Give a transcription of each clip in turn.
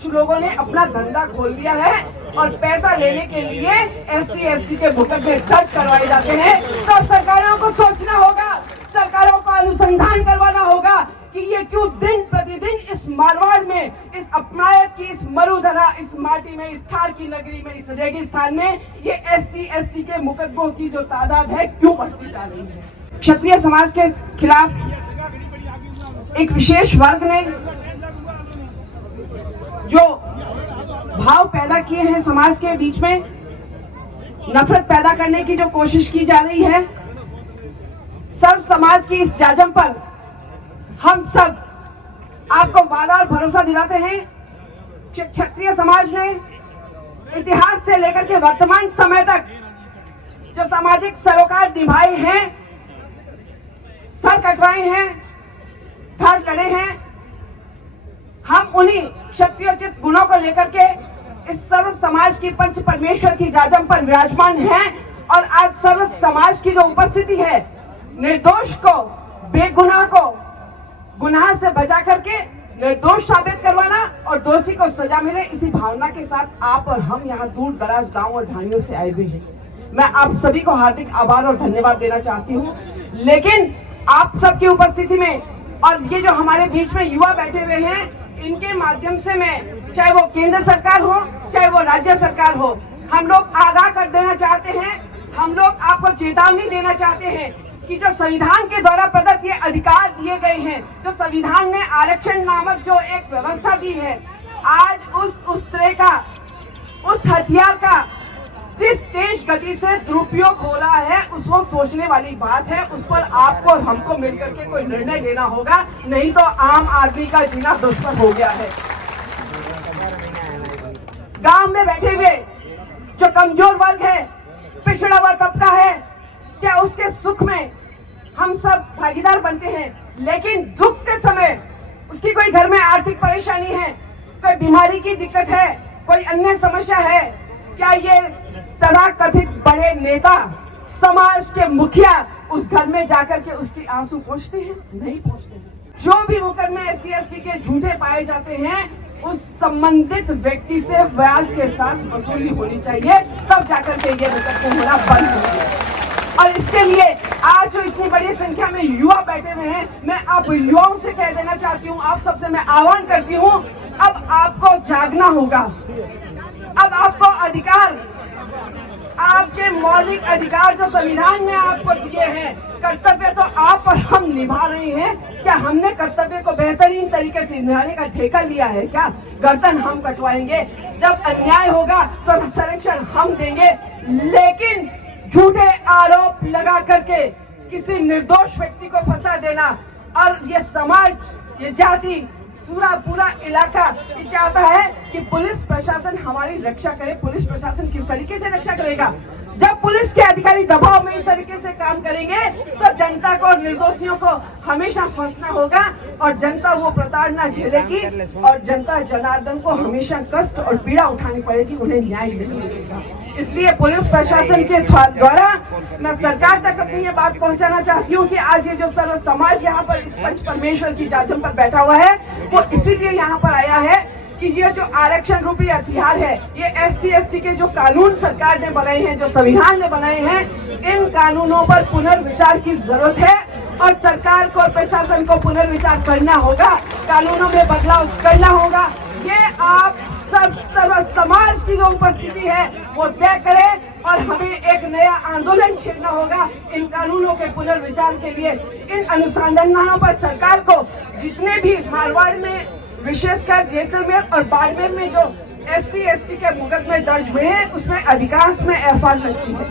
कुछ लोगों ने अपना धंधा खोल दिया है और पैसा लेने के लिए SC ST के मुकदमे दर्ज करवाए जाते हैं। तो अब सरकारों को सोचना होगा, सरकारों को अनुसंधान करवाना होगा कि ये क्यों दिन प्रतिदिन इस मारवाड़ में, इस अपनायत की इस मरुधरा, इस माटी में, इस थार की नगरी में, इस रेगिस्तान में ये SC ST के मुकदमों की जो तादाद है क्यों बढ़ती जा रही है। क्षत्रिय समाज के खिलाफ एक विशेष वर्ग ने जो भाव पैदा किए हैं समाज के बीच में, नफरत पैदा करने की जो कोशिश की जा रही है, सर्व समाज की इस जाजम पर हम सब आपको बार-बार भरोसा दिलाते हैं कि क्षत्रिय समाज ने इतिहास से लेकर के वर्तमान समय तक जो सामाजिक सरोकार निभाए हैं, सर कटवाए हैं, धड़ लड़े हैं, हम उन्हीं क्षत्रियोचित गुणों को लेकर के इस सर्व समाज की पंच परमेश्वर की जाजम पर विराजमान हैं। और आज सर्व समाज की जो उपस्थिति है, निर्दोष को, बेगुनाह को गुनाह से बचा करके निर्दोष साबित करवाना और दोषी को सजा मिले, इसी भावना के साथ आप और हम यहाँ दूर दराज गांव और ढाणियों से आए हुए हैं। मैं आप सभी को हार्दिक आभार और धन्यवाद देना चाहती हूँ। लेकिन आप सबकी उपस्थिति में और ये जो हमारे बीच में युवा बैठे हुए हैं, इनके माध्यम से मैं, चाहे वो केंद्र सरकार हो, चाहे वो राज्य सरकार हो, हम लोग आगाह कर देना चाहते हैं, हम लोग आपको चेतावनी देना चाहते हैं कि जो संविधान के द्वारा प्रदत्त ये अधिकार दिए गए हैं, जो संविधान ने आरक्षण नामक जो एक व्यवस्था दी है, आज उस तरह का, उस हथियार का जिस तेज गति से दुरुपयोग हो रहा है, उसको सोचने वाली बात है। उस पर आपको और हमको मिलकर के कोई निर्णय लेना होगा, नहीं तो आम आदमी का जीना दुश्मन हो गया है। गांव में बैठे हुए जो कमजोर वर्ग है, पिछड़ा हुआ तबका है, क्या उसके सुख में हम सब भागीदार बनते हैं, लेकिन दुख के समय उसकी कोई घर में आर्थिक परेशानी है, कोई बीमारी की दिक्कत है, कोई अन्य समस्या है, क्या ये तथाकथित बड़े नेता, समाज के मुखिया उस घर में जाकर के उसकी आंसू पोंछते हैं? नहीं पोंछते हैं। जो भी मुकदमे SC ST के झूठे पाए जाते हैं, उस संबंधित व्यक्ति से ब्याज के साथ वसूली होनी चाहिए, तब जाकर के ये मुकदमे होना बंद होंगे। और इसके लिए आज जो इतनी बड़ी संख्या में युवा बैठे हुए हैं, मैं आप युवाओं से कह देना चाहती हूँ, आप सबसे मैं आह्वान करती हूँ, अब आपको जागना होगा। अब आपको अधिकार, आपके मौलिक अधिकार जो संविधान ने आपको दिए हैं, कर्तव्य तो आप और हम निभा रहे हैं। क्या हमने कर्तव्य को बेहतरीन तरीके से निभाने का ठेका लिया है? क्या गर्दन हम कटवाएंगे? जब अन्याय होगा तो संरक्षण हम देंगे, लेकिन झूठे आरोप लगा करके किसी निर्दोष व्यक्ति को फंसा देना, और ये समाज, ये जाति, पूरा इलाका ये चाहता है कि पुलिस प्रशासन हमारी रक्षा करे। पुलिस प्रशासन किस तरीके से रक्षा करेगा? जब पुलिस के अधिकारी दबाव में इस तरीके से काम करेंगे तो जनता को और निर्दोषियों को हमेशा फंसना होगा, और जनता वो प्रताड़ना झेलेगी, और जनता जनार्दन को हमेशा कष्ट और पीड़ा उठानी पड़ेगी, उन्हें न्याय नहीं मिलेगा। इसलिए पुलिस प्रशासन के द्वारा मैं सरकार तक अपनी ये बात पहुंचाना चाहती हूँ कि आज ये जो सर्व समाज यहाँ पर इस पंच परमेश्वर की जाजम पर बैठा हुआ है, वो इसीलिए यहाँ पर आया है कि ये जो आरक्षण रूपी हथियार है, ये SC ST के जो कानून सरकार ने बनाए हैं, जो संविधान ने बनाए हैं, इन कानूनों पर पुनर्विचार की जरूरत है, और सरकार को और प्रशासन को पुनर्विचार करना होगा, कानूनों में बदलाव करना होगा। ये आप सब सर्व समाज की जो उपस्थिति है वो तय करे, और हमें एक नया आंदोलन छेड़ना होगा इन कानूनों के पुनर्विचार के लिए। इन अनुसंधानों पर सरकार को जितने भी मारवाड़ में, विशेषकर जैसलमेर और बाड़मेर में जो SC ST के मुकदमे दर्ज हुए हैं, उसमें अधिकांश में FR लगती है।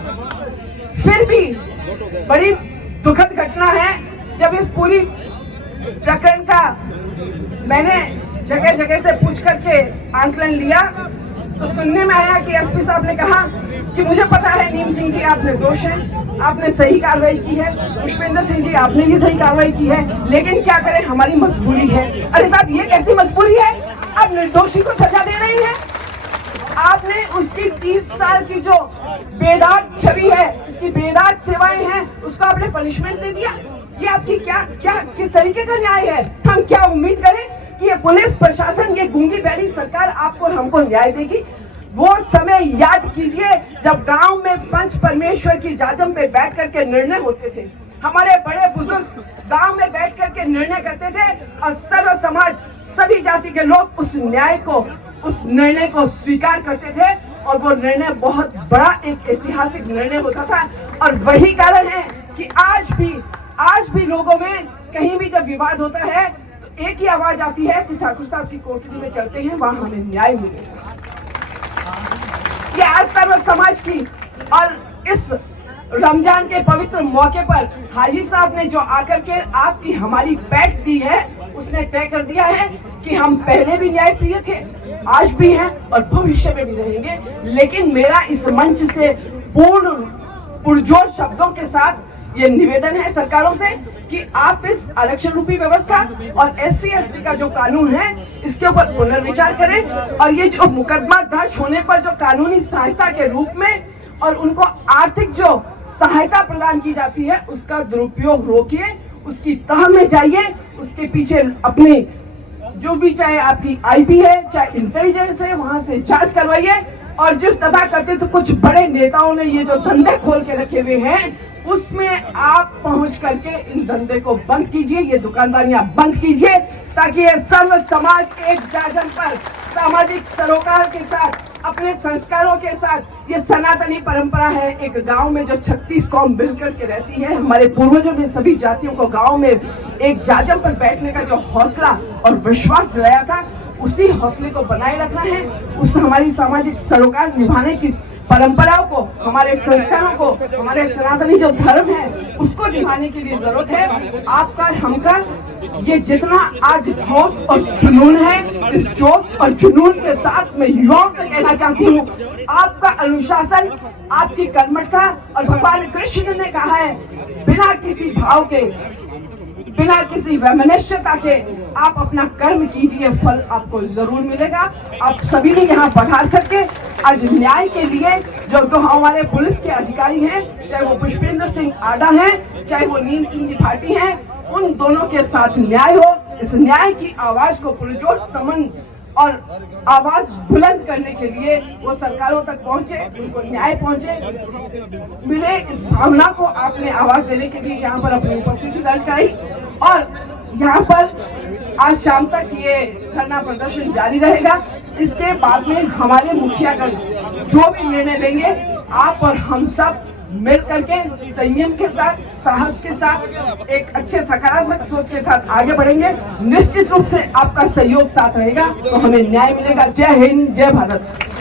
फिर भी बड़ी दुखद घटना है, जब इस पूरी प्रकरण का मैंने जगह जगह से पूछ करके आंकलन लिया, तो सुनने में आया कि SP साहब ने कहा कि मुझे पता है नीम सिंह जी आप निर्दोष हैं, आपने सही कार्रवाई की है, पुष्पेंद्र सिंह जी आपने भी सही कार्रवाई की है, लेकिन क्या करें, हमारी मजबूरी है। अरे साहब, ये कैसी मजबूरी है? अब निर्दोषी को सजा दे रही है। आपने उसकी 30 साल की जो बेदाग छवि है, उसकी बेदाग सेवाएं हैं, उसको आपने पनिशमेंट दे दिया। ये आपकी क्या किस तरीके का न्याय है? हम क्या उम्मीद करें कि ये पुलिस प्रशासन, ये गूंगी बहरी सरकार आपको और हमको न्याय देगी? वो समय याद कीजिए जब गांव में पंच परमेश्वर की जाजम पे बैठ करके निर्णय होते थे। हमारे बड़े बुजुर्ग गांव में बैठ करके निर्णय करते थे और सर्व समाज, सभी जाति के लोग उस निर्णय को स्वीकार करते थे और वो निर्णय बहुत बड़ा एक ऐतिहासिक निर्णय होता था। और वही कारण है कि आज भी लोगों में कहीं भी जब विवाद होता है तो एक ही आवाज आती है कि ठाकुर साहब की कोठरी में चलते हैं, वहां हमें न्याय मिलेगा। ये आज सर्व समाज की, और इस रमजान के पवित्र मौके पर हाजी साहब ने जो आकर के आपकी हमारी बैठ दी है, उसने तय कर दिया है कि हम पहले भी न्याय प्रिय थे, आज भी हैं और भविष्य में भी रहेंगे। लेकिन मेरा इस मंच से पूर्ण पुरजोर शब्दों के साथ ये निवेदन है सरकारों से कि आप इस आरक्षण रूपी व्यवस्था और SC/ST का जो कानून है, इसके ऊपर पुनर्विचार करें और ये जो मुकदमा दर्ज होने पर जो कानूनी सहायता के रूप में और उनको आर्थिक जो सहायता प्रदान की जाती है, उसका दुरुपयोग रोकिए, उसकी तह में जाइए, उसके पीछे अपने जो भी, चाहे आपकी IP है, चाहे इंटेलिजेंस है, वहां से जांच करवाइए। और जो तथाकथित कुछ बड़े नेताओं ने ये जो धंधे खोल के रखे हुए हैं, उसमें आप पहुंच करके इन धंधे को बंद कीजिए, ये दुकानदारियां बंद कीजिए, ताकि ये सर्व समाज एक जाजम पर सामाजिक सरोकार के साथ, अपने संस्कारों के साथ, ये सनातनी परंपरा है। एक गांव में जो 36 कौम मिलकर के रहती है, हमारे पूर्वजों ने सभी जातियों को गांव में एक जाजम पर बैठने का जो हौसला और विश्वास दिलाया था, उसी हौसले को बनाए रखना है। उस हमारी सामाजिक सरोकार निभाने की परंपराओं को, हमारे संस्कारों को, हमारे सनातनी जो धर्म है, उसको निभाने के लिए जरूरत है आपका, हमका। ये जितना आज जोश और जुनून है, इस जोश और जुनून के साथ मैं युवाओं से कहना चाहती हूँ, आपका अनुशासन, आपकी कर्मठता, और भगवान कृष्ण ने कहा है, बिना किसी भाव के, बिना किसी वैमनस्यता के आप अपना कर्म कीजिए, फल आपको जरूर मिलेगा। आप सभी ने यहाँ पधार करके आज न्याय के लिए जो हमारे पुलिस के अधिकारी हैं, चाहे वो पुष्पेंद्र सिंह आडा हैं, चाहे वो नीम सिंह जी भाटी हैं, उन दोनों के साथ न्याय हो। इस न्याय की आवाज को पुरजोर समन और आवाज बुलंद करने के लिए वो सरकारों तक पहुंचे, उनको न्याय पहुंचे मिले। इस भावना को आपने आवाज देने के लिए यहाँ पर अपनी उपस्थिति दर्ज कराई और यहाँ पर आज शाम तक ये धरना प्रदर्शन जारी रहेगा। इसके बाद में हमारे मुखियागण जो भी निर्णय लेंगे, आप और हम सब मिल करके संयम के साथ, साहस के साथ, एक अच्छे सकारात्मक सोच के साथ आगे बढ़ेंगे। निश्चित रूप से आपका सहयोग साथ रहेगा तो हमें न्याय मिलेगा। जय हिंद, जय भारत।